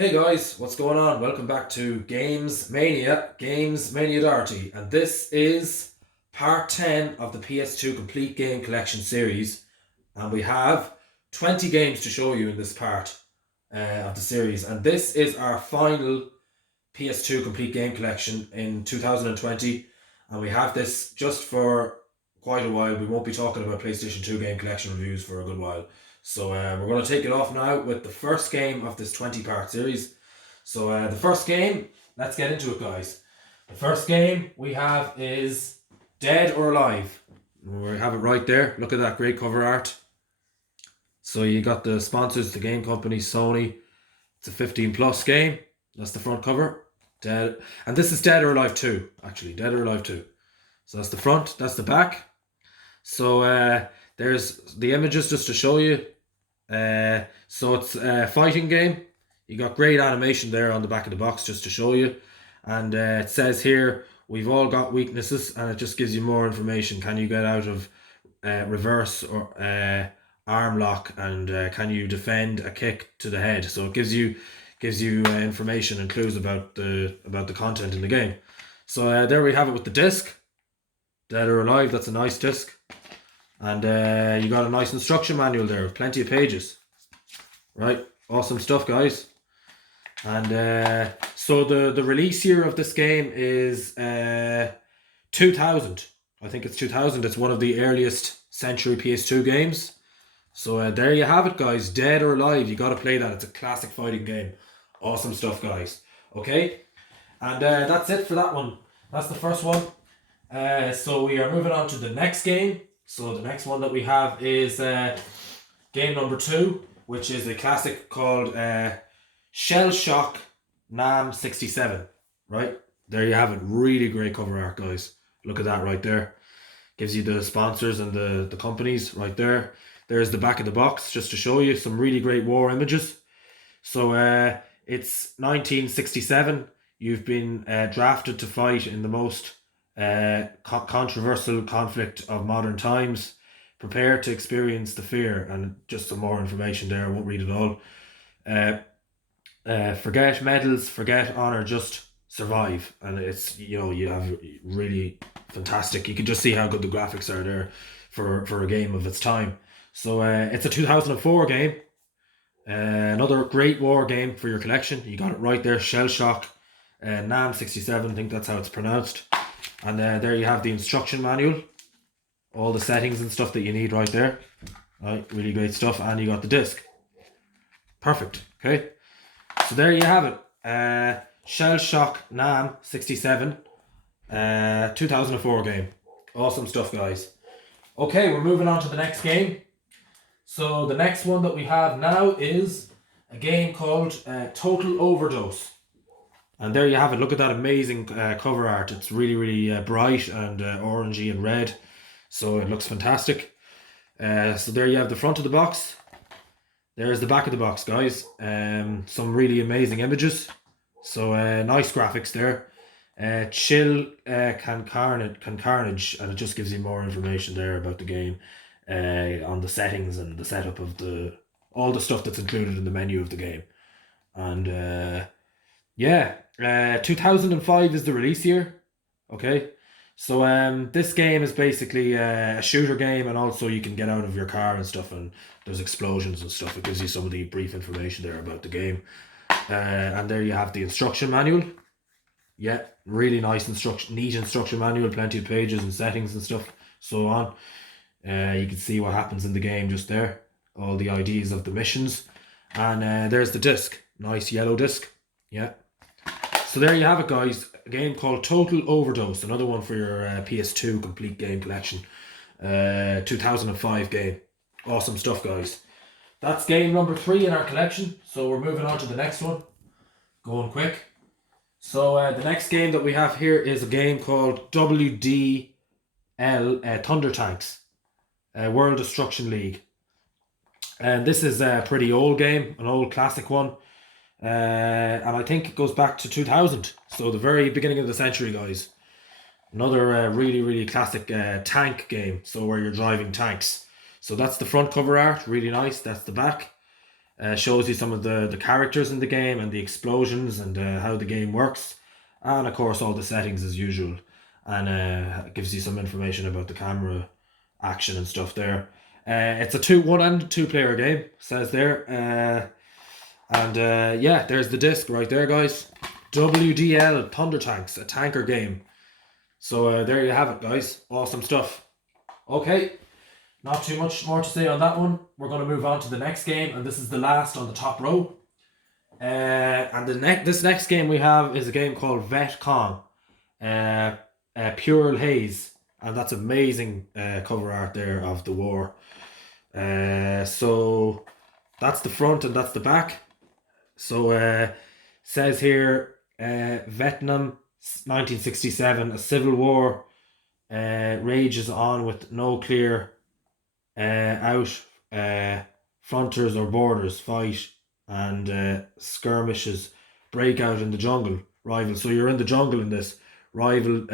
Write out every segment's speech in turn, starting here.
Hey guys, what's going on? Welcome back to Games Mania Darty, and this is part 10 of the PS2 Complete Game Collection series, and we have 20 games to show you in this part of the series, and this is our final PS2 Complete Game Collection in 2020, and we have this just for quite a while. We won't be talking about PlayStation 2 game collection reviews for a good while. So we're going to take it off now with the first game of this 20-part series. So the first game, let's get into it, guys. The first game we have is Dead or Alive. We have it right there. Look at that great cover art. So you got the sponsors, the game company, Sony. It's a 15 plus game. That's the front cover. Dead. And this is Dead or Alive 2, actually. Dead or Alive 2. So that's the front, that's the back. So there's the images just to show you. So it's a fighting game. You got great animation there on the back of the box just to show you. And it says here, we've all got weaknesses, and it just gives you more information. Can you get out of reverse or arm lock, and can you defend a kick to the head? So it gives you information and clues about the content in the game. So there we have it with the disc. Dead or Alive, that's a nice disc. And you got a nice instruction manual there, plenty of pages. Right, awesome stuff, guys. And so the release year of this game is 2000. I think it's 2000. It's one of the earliest Century PS2 games. So there you have it, guys. Dead or Alive, you got to play that. It's a classic fighting game. Awesome stuff, guys. Okay, and that's it for that one. That's the first one. So we are moving on to the next game. So the next one that we have is game number 2, which is a classic called ShellShocked NAM 67. Right? There you have it. Really great cover art, guys. Look at that right there. Gives you the sponsors and the companies right there. There's the back of the box just to show you some really great war images. So it's 1967. You've been drafted to fight in the most controversial conflict of modern times. Prepare to experience the fear, and just some more information there. I won't read it all. Forget medals, forget honor, just survive. And it's, you have really fantastic. You can just see how good the graphics are there for a game of its time. So it's a 2004 game. Another great war game for your collection. You got it right there, ShellShocked NAM 67. I think that's how it's pronounced. And there you have the instruction manual, all the settings and stuff that you need right there. Right, really great stuff. And you got the disc. Perfect. Okay, so there you have it. ShellShocked NAM 67, 2004 game. Awesome stuff, guys. Okay, we're moving on to the next game. So the next one that we have now is a game called Total Overdose. And there you have it. Look at that amazing cover art. It's really, really bright and orangey and red. So it looks fantastic. So there you have the front of the box. There's the back of the box, guys. Some really amazing images. So nice graphics there. Chill can carnage, and it just gives you more information there about the game, on the settings and the setup of all the stuff that's included in the menu of the game. And yeah, 2005 is the release year. Okay, so this game is basically a shooter game, and also you can get out of your car and stuff, and there's explosions and stuff. It gives you some of the brief information there about the game. And there you have the instruction manual. Yeah, really nice neat instruction manual, plenty of pages and settings and stuff, so on. You can see what happens in the game just there, all the IDs of the missions. And there's the disc, nice yellow disc. Yeah. So there you have it, guys. A game called Total Overdose, another one for your PS2 Complete Game Collection. 2005 game. Awesome stuff, guys. That's game number 3 in our collection. So we're moving on to the next one. Going quick. So the next game that we have here is a game called WDL Thunder Tanks, World Destruction League. And this is a pretty old game, an old classic one. And I think it goes back to 2000. So the very beginning of the century, guys. Another really, really classic tank game. So where you're driving tanks. So that's the front cover art, really nice. That's the back. Shows you some of the characters in the game and the explosions and how the game works. And of course all the settings as usual. And gives you some information about the camera action and stuff there. It's a 1 and 2 player game, says there. Yeah, there's the disc right there, guys. WDL Thunder Tanks, a tanker game. So there you have it, guys. Awesome stuff. Okay, not too much more to say on that one. We're going to move on to the next game, and this is the last on the top row. And this next game we have is a game called Vietcong, Pure Haze, and that's amazing cover art there of the war. So that's the front and that's the back. So says here Vietnam 1967, a civil war rages on with no clear out frontiers or borders. Fight and skirmishes break out in the jungle. Rival. So you're in the jungle in this. Rival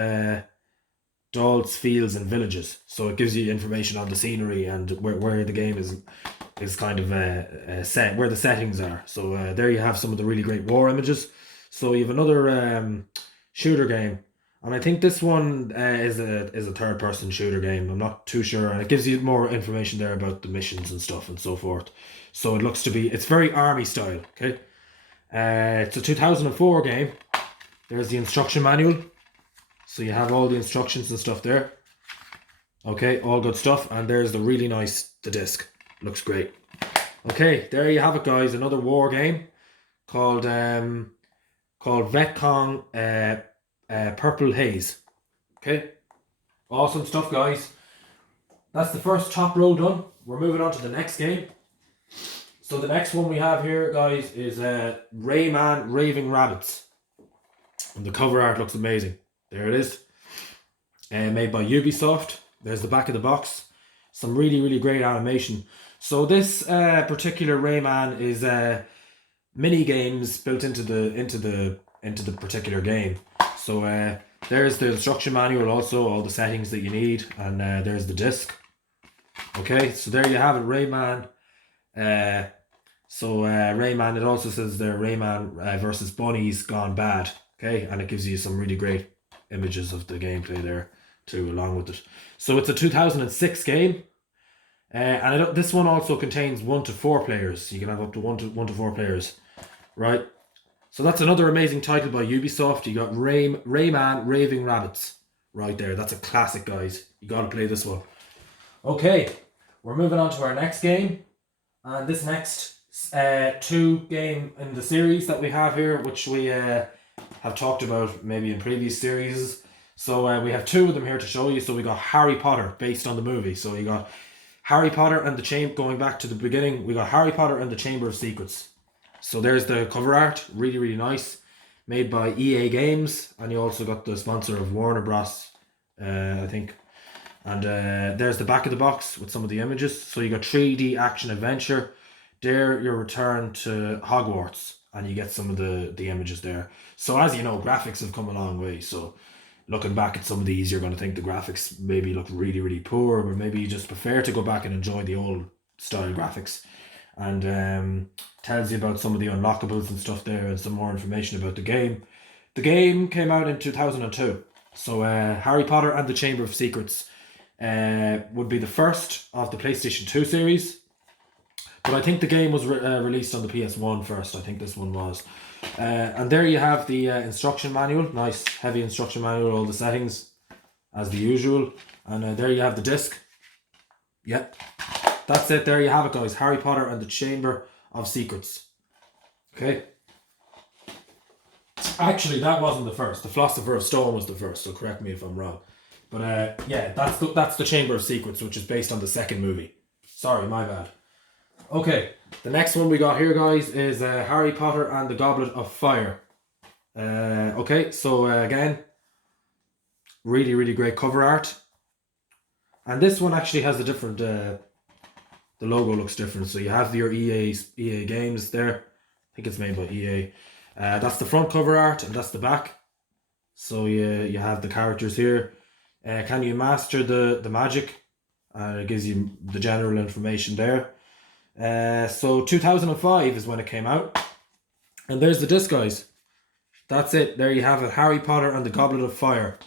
Dalts, fields and villages. So it gives you information on the scenery and where the game is kind of set, where the settings are. So there you have some of the really great war images. So you have another shooter game, and I think this one is a third person shooter game. I'm not too sure, and it gives you more information there about the missions and stuff and so forth. So it looks to be, it's very army style. Okay, it's a 2004 game. There's the instruction manual, so you have all the instructions and stuff there. Okay, all good stuff, and there's the really nice the disc. Looks great. Okay, there you have it, guys. Another war game called Vietcong Purple Haze. Okay, awesome stuff, guys. That's the first top row done. We're moving on to the next game. So the next one we have here, guys, is Rayman Raving Rabbids, and the cover art looks amazing. There it is. Made by Ubisoft. There's the back of the box. Some really great animation. So this particular Rayman is mini games built into the particular game. So there's the instruction manual, also all the settings that you need, and there's the disc. Okay, so there you have it, Rayman. Rayman. It also says there Rayman versus Bunnies Gone Bad. Okay, and it gives you some really great images of the gameplay there too, along with it. So it's a 2006 game. This one also contains 1 to 4 players. You can have up to 1 to 4 players, right? So that's another amazing title by Ubisoft. You got Rayman Raving Rabbids right there. That's a classic, guys. You got to play this one. Okay, we're moving on to our next game, and this next 2 game in the series that we have here, which we have talked about maybe in previous series. So we have 2 of them here to show you. So we got Harry Potter based on the movie. So you got Harry Potter and the Chamber, going back to the beginning, we got Harry Potter and the Chamber of Secrets. So there's the cover art, really nice, made by EA Games, and you also got the sponsor of Warner Bros, I think. And there's the back of the box with some of the images. So you got 3D action adventure. There, your return to Hogwarts, and you get some of the images there. So as you know, graphics have come a long way. So looking back at some of these, you're going to think the graphics maybe look really poor, but maybe you just prefer to go back and enjoy the old style graphics. And tells you about some of the unlockables and stuff there, and some more information about the game. The game came out in 2002. So Harry Potter and the Chamber of Secrets would be the first of the PlayStation 2 series. But I think the game was released on the PS1 first. I think this one was. And there you have the instruction manual. Nice heavy instruction manual, all the settings as the usual. And there you have the disc. Yep. That's it. There you have it, guys. Harry Potter and the Chamber of Secrets. Okay. Actually, that wasn't the first. The Philosopher of Stone was the first, so correct me if I'm wrong. But yeah, that's the Chamber of Secrets, which is based on the second movie. Sorry, my bad. Okay, the next one we got here, guys, is Harry Potter and the Goblet of Fire. Okay, so again, really great cover art. And this one actually has a different, the logo looks different. So you have your EA Games there. I think it's made by EA. That's the front cover art, and that's the back. So you have the characters here. Can you master the magic? It gives you the general information there. So 2005 is when it came out. And there's the disc, guys. That's it. There you have it. Harry Potter and the Goblet of Fire.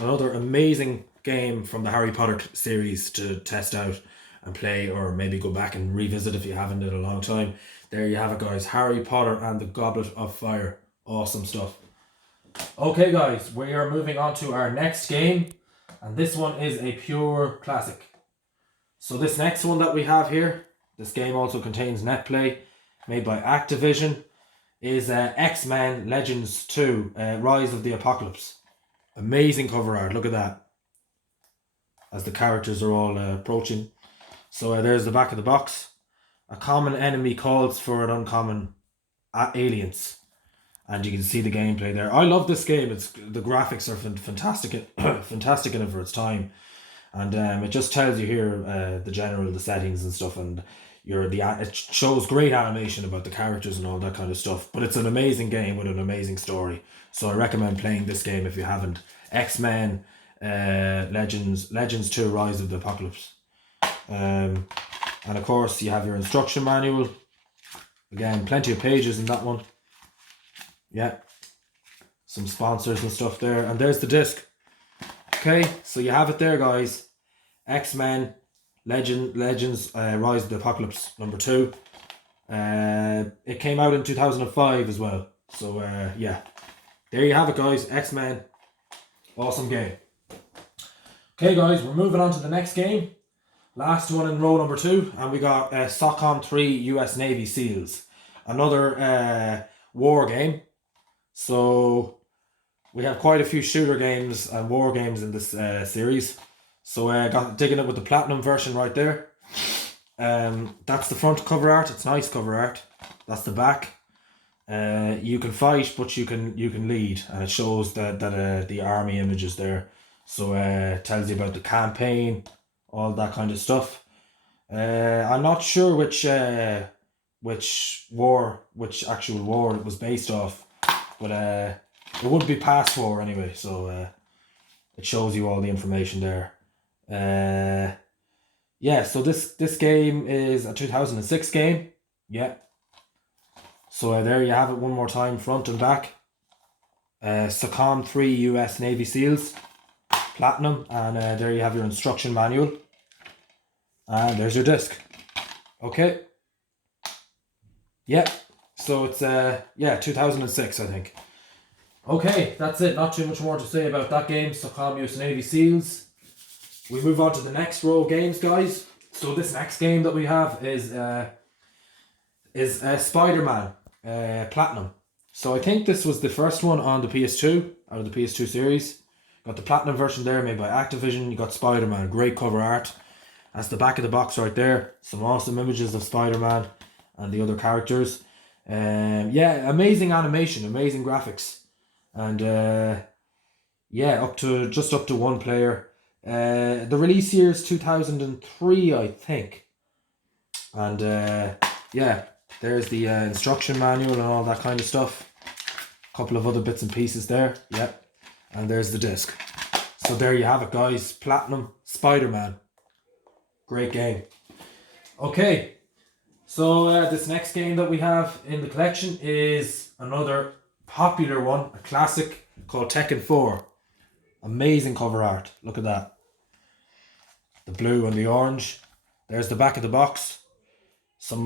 Another amazing game from the Harry Potter series to test out and play, or maybe go back and revisit if you haven't in a long time. There you have it, guys. Harry Potter and the Goblet of Fire. Awesome stuff. Okay, guys, we are moving on to our next game, and this one is a pure classic. So this next one that we have here, this game also contains net play, made by Activision, is XMen Legends 2, Rise of the Apocalypse. Amazing cover art, look at that. As the characters are all approaching. So there's the back of the box. A common enemy calls for an uncommon aliens. And you can see the gameplay there. I love this game. The graphics are fantastic, fantastic in it for its time. And it just tells you here the settings and stuff, and it shows great animation about the characters and all that kind of stuff. But it's an amazing game with an amazing story. So I recommend playing this game if you haven't. X-Men Legends 2 Rise of the Apocalypse. And of course you have your instruction manual. Again, plenty of pages in that one. Yeah. Some sponsors and stuff there. And there's the disc. Okay, so you have it there, guys. X-Men Legends Rise of the Apocalypse number 2. It came out in 2005 as well. So yeah. There you have it, guys. X-Men. Awesome game. Okay, guys, we're moving on to the next game. Last one in row number 2. And we got SOCOM 3 US Navy SEALs. Another war game. So we have quite a few shooter games and war games in this series. So I got digging it with the Platinum version right there. That's the front cover art. It's nice cover art. That's the back. You can fight, but you can lead, and it shows that the army images there. So it tells you about the campaign, all that kind of stuff. I'm not sure which actual war it was based off, but it would be past war anyway. So it shows you all the information there. Yeah. So this game is a 2006 game. Yeah. So there you have it one more time, front and back. SOCOM 3 US Navy SEALs, Platinum, and there you have your instruction manual. And there's your disc. Okay. Yeah. So it's 2006, I think. Okay, that's it. Not too much more to say about that game, SOCOM US Navy SEALs. We move on to the next row of games, guys. So this next game that we have is Spiderman Platinum. So I think this was the first one on the PS2 out of the PS2 series. Got the Platinum version there, made by Activision. You got Spider-Man, great cover art. That's the back of the box right there. Some awesome images of Spider-Man and the other characters. Yeah, amazing animation, amazing graphics, and yeah, just up to one player. The release year is 2003, I think, and yeah, there's the instruction manual and all that kind of stuff. A couple of other bits and pieces there, yeah, and there's the disc. So there you have it, guys. Platinum Spider-Man, great game. Okay. So this next game that we have in the collection is another popular one, a classic called Tekken 4. Amazing cover art. Look at that. The blue and the orange. There's the back of the box. So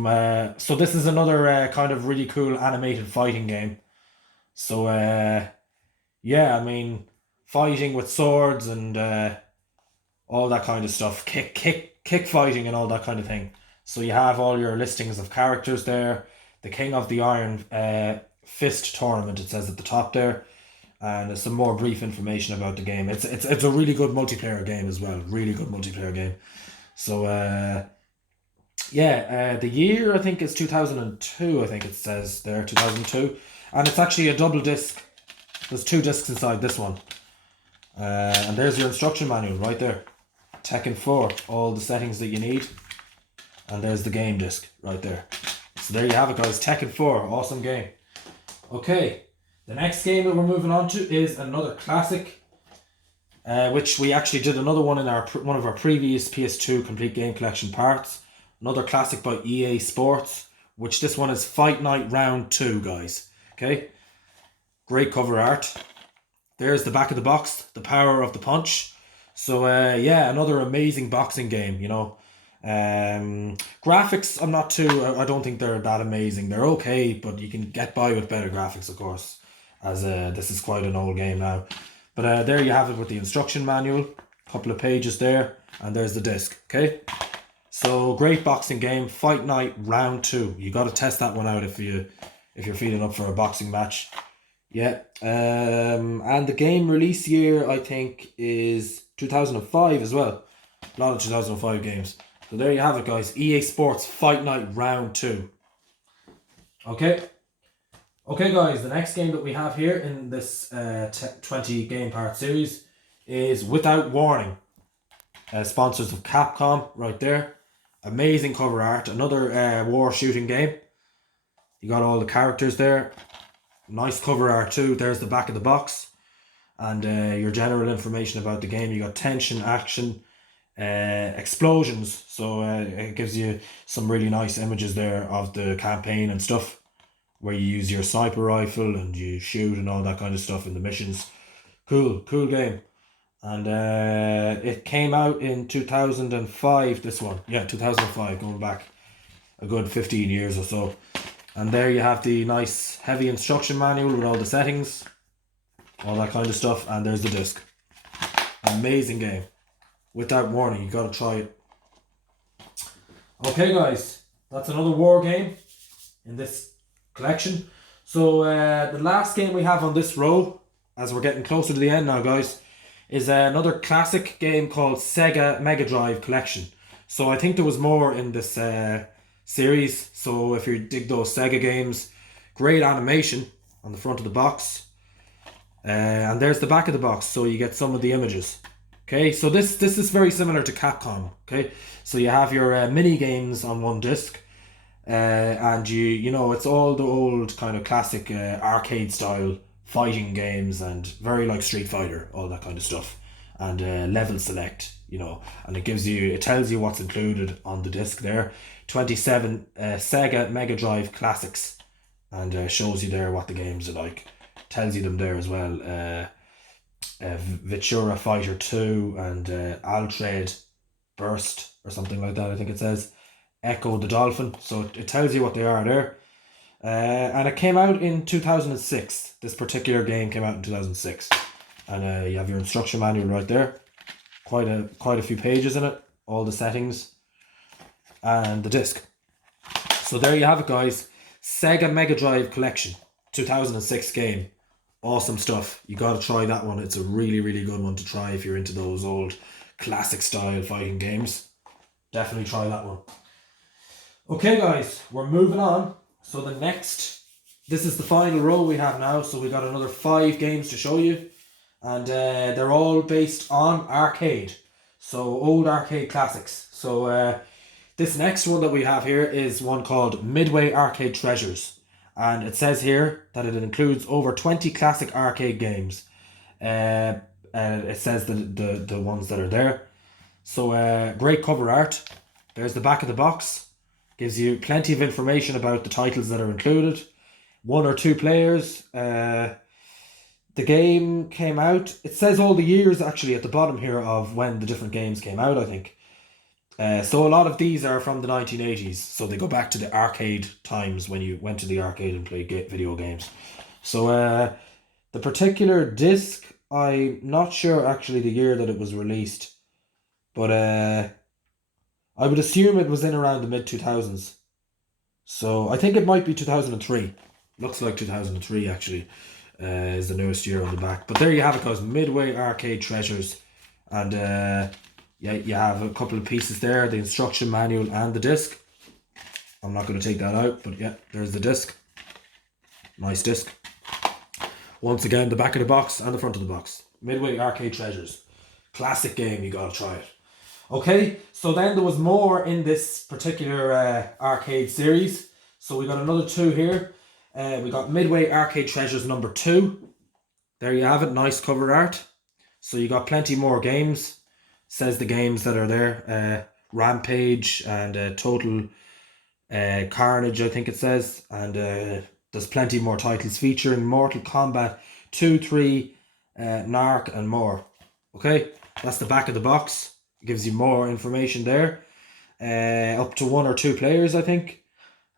this is another kind of really cool animated fighting game. So yeah, I mean, fighting with swords and all that kind of stuff. Kick fighting and all that kind of thing. So you have all your listings of characters there. The King of the Iron Fist tournament, it says at the top there. And there's some more brief information about the game. It's a really good multiplayer game as well. Really good multiplayer game. So yeah, the year I think is 2002, I think it says there, 2002. And it's actually a double disc. There's 2 discs inside this one. And there's your instruction manual right there. Tekken 4, all the settings that you need. And there's the game disc right there. So there you have it, guys. Tekken 4, awesome game. Okay, the next game that we're moving on to is another classic, which we actually did another one in one of our previous PS2 Complete Game Collection parts. Another classic by EA Sports, which this one is Fight Night Round 2, guys. Okay? Great cover art. There's the back of the box, the power of the punch. So, yeah, another amazing boxing game, you know. Graphics, I don't think they're that amazing. They're okay, but you can get by with better graphics, of course, as this is quite an old game now. But there you have it with the instruction manual, couple of pages there, and there's the disc, okay? So, great boxing game, Fight Night Round 2. You got to test that one out if you're feeling up for a boxing match. Yeah, and the game release year, I think, is 2005 as well. A lot of 2005 games. So there you have it, guys. EA Sports Fight Night Round 2. Okay. Okay, guys, the next game that we have here in this 20 game part series is Without Warning. Sponsors of Capcom, right there. Amazing cover art. Another war shooting game. You got all the characters there. Nice cover art too. There's the back of the box. And your general information about the game. You got tension, action, explosions. So it gives you some really nice images there of the campaign and stuff, where you use your sniper rifle and you shoot and all that kind of stuff in the missions. Cool game. And it came out in 2005, this one. Yeah, 2005, going back a good 15 years or so. And there you have the nice heavy instruction manual with all the settings, all that kind of stuff, and there's the disc. Amazing game. Without Warning, you gotta try it. Okay, guys, that's another war game in this collection. So the last game we have on this row, as we're getting closer to the end now, guys, is another classic game called Sega Megadrive Collection. So I think there was more in this series. So if you dig those Sega games, great animation on the front of the box. And there's the back of the box, so you get some of the images. Okay, so this is very similar to Capcom. Okay, so you have your mini games on one disc. And you know, it's all the old kind of classic arcade style fighting games, and very like Street Fighter, all that kind of stuff, and level select, you know, and it tells you what's included on the disc there. 27 Sega Mega Drive classics, and shows you there what the games are like. Tells you them there as well. Ventura Fighter 2 and Altrade Burst or something like that, I think it says. Echo the Dolphin, so it tells you what they are there. And it came out in 2006. This particular game came out in 2006. And you have your instruction manual right there. Quite a few pages in it. All the settings. And the disc. So there you have it, guys. Sega Mega Drive Collection. 2006 game. Awesome stuff. You gotta try that one. It's a really, really good one to try if you're into those old classic style fighting games. Definitely try that one. Okay, guys, we're moving on. So this is the final row we have now. So we got another 5 games to show you. And they're all based on arcade. So old arcade classics. So this next one that we have here is one called Midway Arcade Treasures. And it says here that it includes over 20 classic arcade games. It says the ones that are there. So great cover art. There's the back of the box. Gives you plenty of information about the titles that are included. 1 or 2 players. The game came out. It says all the years actually at the bottom here of when the different games came out, I think. So a lot of these are from the 1980s. So they go back to the arcade times when you went to the arcade and played video games. So the particular disc, I'm not sure actually the year that it was released. But I would assume it was in around the mid-2000s. So I think it might be 2003. Looks like 2003 actually is the newest year on the back. But there you have it, guys. Midway Arcade Treasures. And yeah, you have a couple of pieces there. The instruction manual and the disc. I'm not going to take that out. But yeah, there's the disc. Nice disc. Once again, the back of the box and the front of the box. Midway Arcade Treasures. Classic game. You got to try it. Okay, so then there was more in this particular arcade series. So we got another 2 here. We got Midway Arcade Treasures number 2. There you have it, nice cover art. So you got plenty more games. Says the games that are there. Rampage and Total Carnage, I think it says. And there's plenty more titles featuring Mortal Kombat 2, 3, Narc and more. Okay, that's the back of the box. It gives you more information there. Up to 1 or 2 players, I think.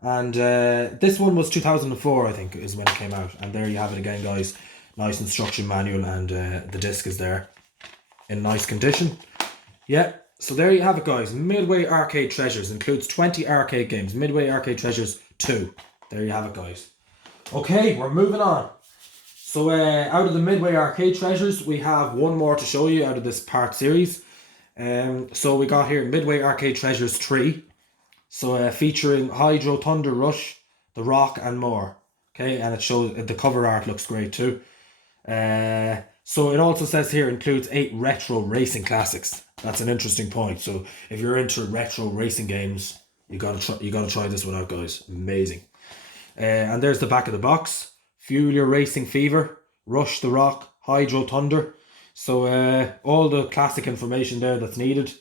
And this one was 2004, I think, is when it came out. And there you have it again, guys. Nice instruction manual, and the disc is there in nice condition. Yeah, so there you have it, guys. Midway Arcade Treasures includes 20 arcade games. Midway Arcade Treasures 2. There you have it, guys. Okay, we're moving on. So out of the Midway Arcade Treasures, we have one more to show you out of this part series. So we got here Midway Arcade Treasures 3. So featuring Hydro, Thunder Rush, The Rock and more. Okay, and it shows, the cover art looks great too. So it also says here includes 8 retro racing classics. That's an interesting point. So if you're into retro racing games, you gotta try this one out, guys. Amazing. And there's the back of the box. Fuel Your Racing Fever, Rush, The Rock, Hydro, Thunder. So all the classic information there that's needed.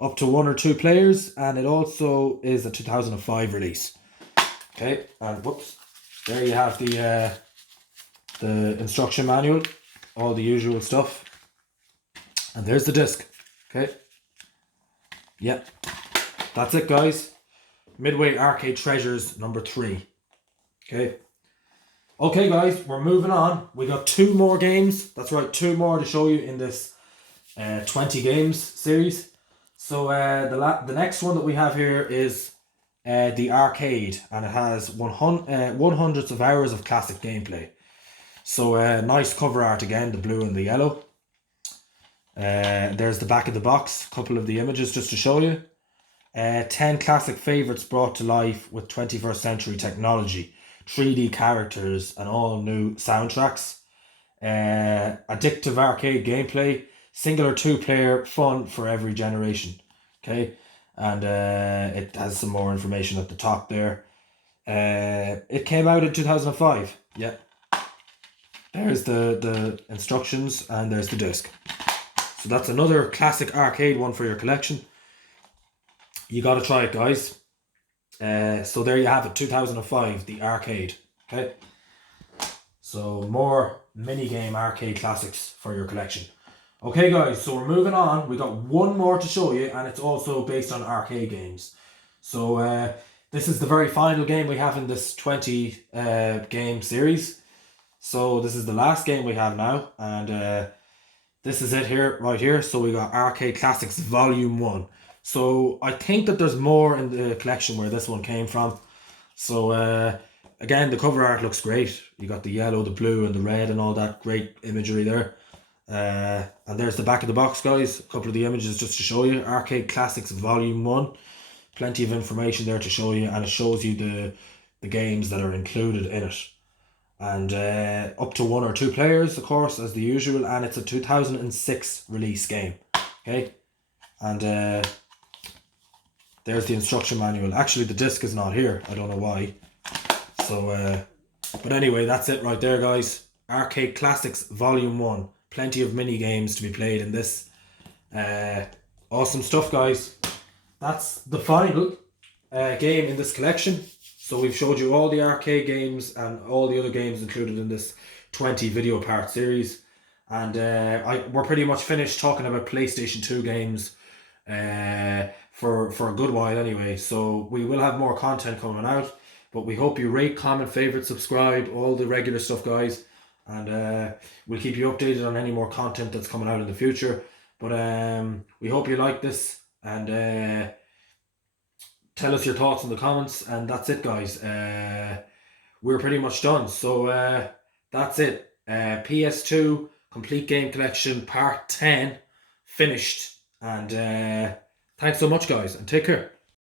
Up to 1 or 2 players, and it also is a 2005 release. Okay, and whoops, there you have the instruction manual, all the usual stuff, and there's the disc. Okay, yeah, that's it, guys. Midway Arcade Treasures number 3. Okay, guys, we're moving on. We got 2 more games. That's right, 2 more to show you in this 20 games series. So the next one that we have here is the arcade, and it has 100 of hours of classic gameplay. So nice cover art again, the blue and the yellow. There's the back of the box, a couple of the images just to show you. 10 classic favourites brought to life with 21st century technology, 3D characters and all new soundtracks. Addictive arcade gameplay, single or 2 player fun for every generation. Okay, and it has some more information at the top there. It came out in 2005. Yeah, there's the instructions, and there's the disc. So that's another classic arcade one for your collection. You got to try it, guys. So there you have it, 2005, the arcade. Okay, so more mini game arcade classics for your collection. Okay, guys, so we're moving on. We got one more to show you, and it's also based on arcade games. So this is the very final game we have in this 20 game series. So this is the last game we have now, and this is it here, right here. So we got Arcade Classics Volume 1. So I think that there's more in the collection where this one came from. So again, the cover art looks great. You got the yellow, the blue and the red and all that great imagery there. And there's the back of the box, guys. A couple of the images just to show you. Arcade Classics Volume 1. Plenty of information there to show you, and it shows you the games that are included in it. And up to 1 or 2 players, of course, as the usual. And it's a 2006 release game. Okay. And there's the instruction manual. Actually, the disc is not here. I don't know why. So, but anyway, that's it right there, guys. Arcade Classics Volume 1. Plenty of mini games to be played in this. Awesome stuff, guys. That's the final game in this collection. So we've showed you all the arcade games and all the other games included in this 20 video part series. And we're pretty much finished talking about PlayStation 2 games for a good while anyway. So we will have more content coming out. But we hope you rate, comment, favorite, subscribe, all the regular stuff, guys. And we'll keep you updated on any more content that's coming out in the future. But we hope you like this, and tell us your thoughts in the comments. And that's it, guys. We're pretty much done. So that's it. PS2 Complete Game Collection Part 10 finished. And thanks so much, guys, and take care.